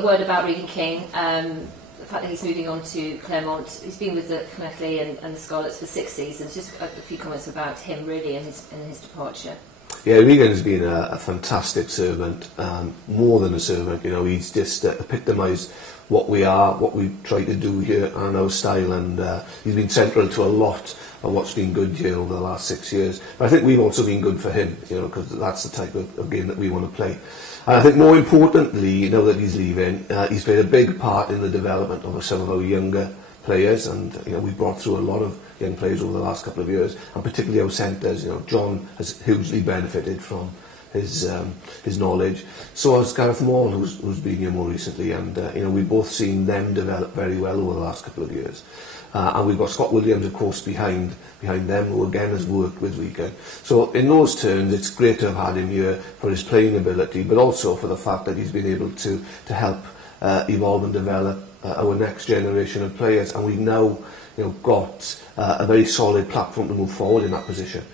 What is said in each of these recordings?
a word about Regan King. The fact that he's moving on to Claremont. He's been with the Connectley and the Scarlets for 6 seasons. Just a few comments about him, really, and his departure. Yeah, Regan's been a fantastic servant, more than a servant. You know, he's just epitomised what we are, what we try to do here, and our style, and he's been central to a lot of what's been good here over the last 6 years. But I think we've also been good for him, you know, because that's the type of game that we want to play. And I think more importantly, now that he's leaving, he's played a big part in the development of some of our younger players, and you know, we've brought through a lot of young players over the last couple of years, and particularly our centres. You know, John has hugely benefited from his knowledge. So has Gareth Moore, who's been here more recently, and you know, we've both seen them develop very well over the last couple of years. And we've got Scott Williams, of course, behind them, who again has worked with Regan. So in those terms, it's great to have had him here for his playing ability, but also for the fact that he's been able to help evolve and develop our next generation of players. And we've now, you know, got a very solid platform to move forward in that position.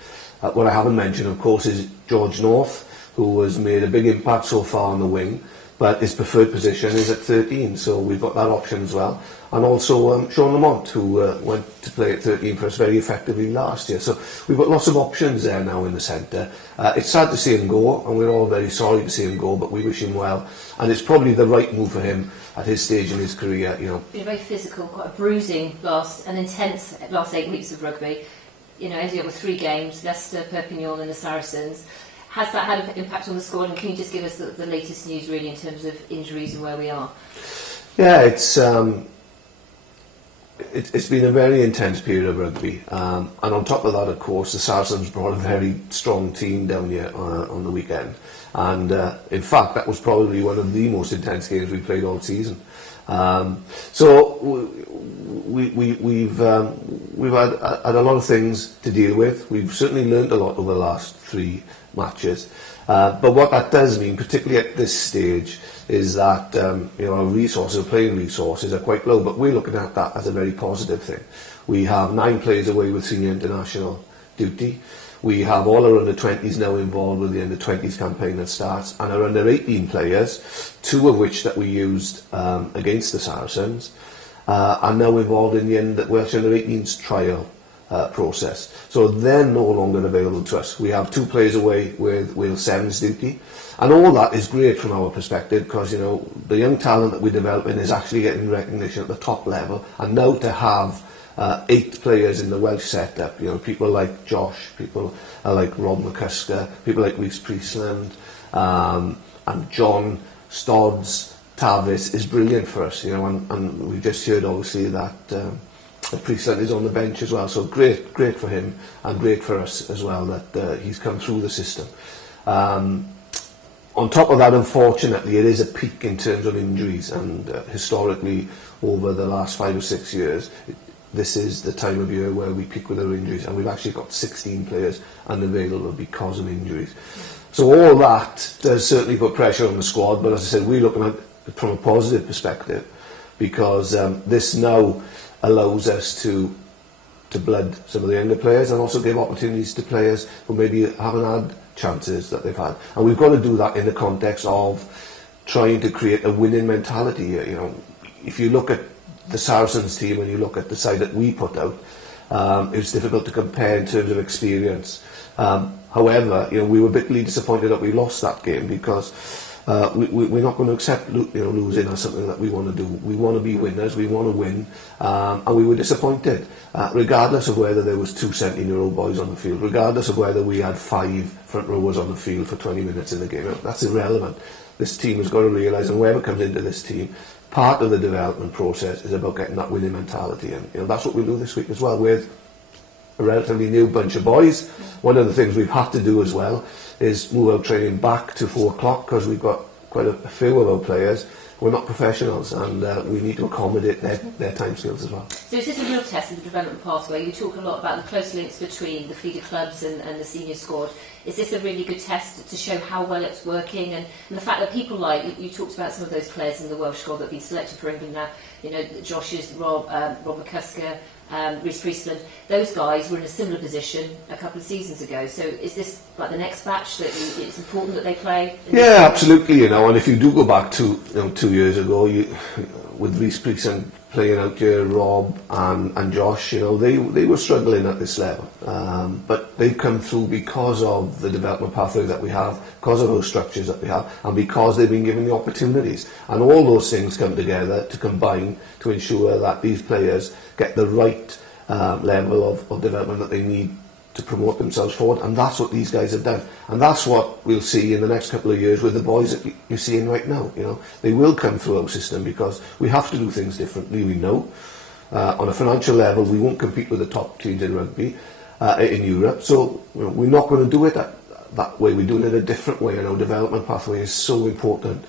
What I haven't mentioned, of course, is George North, who has made a big impact so far on the wing, but his preferred position is at 13, so we've got that option as well. And also Sean Lamont, who went to play at 13 for us very effectively last year. So we've got lots of options there now in the centre. It's sad to see him go, and we're all very sorry to see him go, but we wish him well. And it's probably the right move for him at his stage in his career. You know, been very physical, quite a bruising an intense last 8 weeks of rugby. You know, ending up with 3 games: Leicester, Perpignan, and the Saracens. Has that had an impact on the squad? And can you just give us the latest news, really, in terms of injuries and where we are? Yeah, it's been a very intense period of rugby, and on top of that, of course, the Saracens brought a very strong team down here on the weekend, and in fact, that was probably one of the most intense games we played all season. So we've had a lot of things to deal with. We've certainly learnt a lot over the last 3 matches, but what that does mean, particularly at this stage, is that you know, our resources, our playing resources, are quite low. But we're looking at that as a very positive thing. We have 9 players away with senior international duty. We have all our under-20s now involved with the under-20s campaign that starts, and our under-18 players, 2 of which that we used against the Saracens, are now involved in the Welsh under-18s trial process. So they're no longer available to us. We have 2 players away with Wales 7's duty, and all that is great from our perspective, because you know, the young talent that we're developing is actually getting recognition at the top level, and now to have 8 players in the Welsh setup, you know, people like Josh, people like Rob McCusker, people like Rhys Priestland, and John Stodds, Tavis, is brilliant for us, you know, and we've just heard obviously that Priestland is on the bench as well, so great for him, and great for us as well that he's come through the system. On top of that, unfortunately, it is a peak in terms of injuries, and historically, over the last 5 or 6 years, this is the time of year where we peak with our injuries, and we've actually got 16 players unavailable because of injuries. So all that does certainly put pressure on the squad, but as I said, we're looking at it from a positive perspective, because this now allows us to blood some of the younger players, and also give opportunities to players who maybe haven't had chances that they've had. And we've got to do that in the context of trying to create a winning mentality here. You know, if you look at the Saracens team and you look at the side that we put out, it was difficult to compare in terms of experience. However, you know, we were bitterly disappointed that we lost that game, because we're not going to accept losing as something that we want to do. We want to be winners, we want to win, and we were disappointed, regardless of whether there was 2 17-year-old boys on the field, regardless of whether we had 5 front rowers on the field for 20 minutes in the game. That's irrelevant. This team has got to realise, and whoever comes into this team, part of the development process is about getting that winning mentality, and you know, that's what we'll do this week as well with a relatively new bunch of boys. One of the things we've had to do as well is move our training back to 4 o'clock, because we've got quite a few of our players. We're not professionals, and we need to accommodate their time skills as well. So is this a real test of the development pathway? You talk a lot about the close links between the feeder clubs and the senior squad. Is this a really good test to show how well it's working, and the fact that people like, you talked about some of those players in the Welsh squad that have been selected for England now, you know, Josh's, Rob McCusker, Reece Priestland, those guys were in a similar position a couple of seasons ago. So is this like the next batch that it's important that they play? Yeah, absolutely. And if you do go back to 2 years ago, with Reece Priestland playing out here, Rob and Josh, they were struggling at this level. But they've come through because of the development pathway that we have, because of those structures that we have, and because they've been given the opportunities. And all those things come together to combine to ensure that these players get the right level of development that they need to promote themselves forward, and that's what these guys have done, and that's what we'll see in the next couple of years with the boys that you're seeing right now. They will come through our system because we have to do things differently. We know on a financial level we won't compete with the top teams in rugby in Europe, so we're not going to do it that way. We're doing it a different way, and our development pathway is so important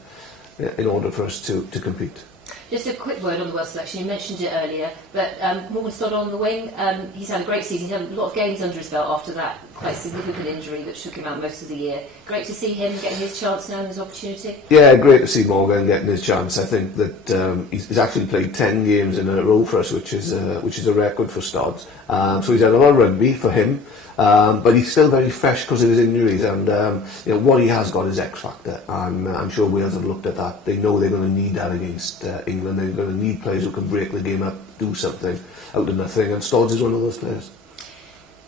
in order for us to compete. Just a quick word on the Welsh selection. You mentioned it earlier, but Morgan Stodd on the wing, he's had a great season. He's had a lot of games under his belt after that quite significant injury that shook him out most of the year. Great to see him getting his chance now and his opportunity. Yeah, great to see Morgan getting his chance. I think that he's actually played 10 games in a row for us, which is a record for Stodd. So he's had a lot of rugby for him. But he's still very fresh because of his injuries, and what he has got is X factor, and I'm sure Wales have looked at that. They know they're going to need that against England. They're going to need players who can break the game up, do something out of nothing, and Stodds is one of those players.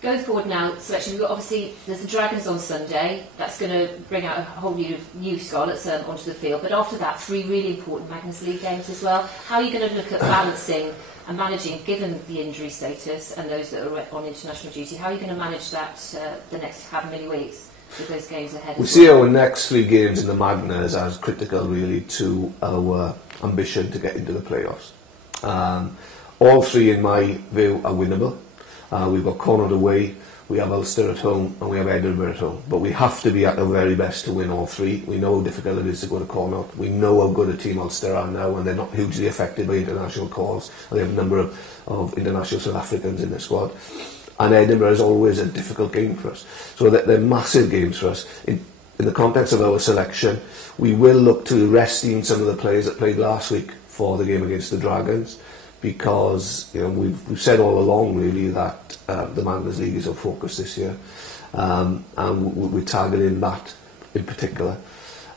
Going forward now, selection, we've got obviously there's the Dragons on Sunday. That's going to bring out a whole new Scarlets onto the field. But after that, 3 really important Magnus League games as well. How are you going to look at balancing and managing, given the injury status and those that are on international duty? How are you going to manage that the next how many weeks with those games ahead? We see our next 3 games in the Magnus as critical, really, to our ambition to get into the playoffs. All 3, in my view, are winnable. We've got Connaught away, we have Ulster at home, and we have Edinburgh at home. But we have to be at our very best to win all 3. We know how difficult it is to go to Connaught. We know how good a team Ulster are now, and they're not hugely affected by international calls. And they have a number of international South Africans in their squad. And Edinburgh is always a difficult game for us. So they're massive games for us. In the context of our selection, we will look to resting some of the players that played last week for the game against the Dragons, because we've said all along really that the Magnus League is our focus this year, and we're targeting that in particular.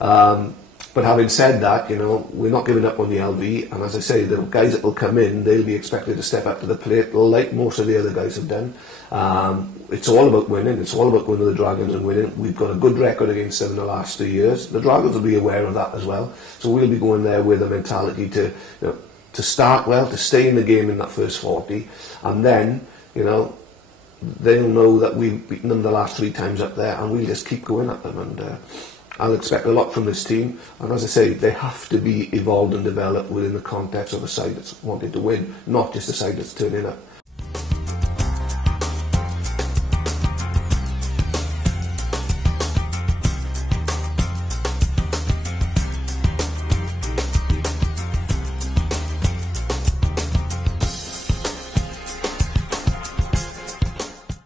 But having said that, we're not giving up on the LV, and as I say, the guys that will come in, they'll be expected to step up to the plate like most of the other guys have done. It's all about winning. It's all about going to the Dragons and winning. We've got a good record against them in the last 3 years. The Dragons will be aware of that as well, so we'll be going there with a mentality to start well, to stay in the game in that first 40, and then, they'll know that we've beaten them the last 3 times up there, and we'll just keep going at them. And I'll expect a lot from this team, and as I say, they have to be evolved and developed within the context of a side that's wanting to win, not just a side that's turning up.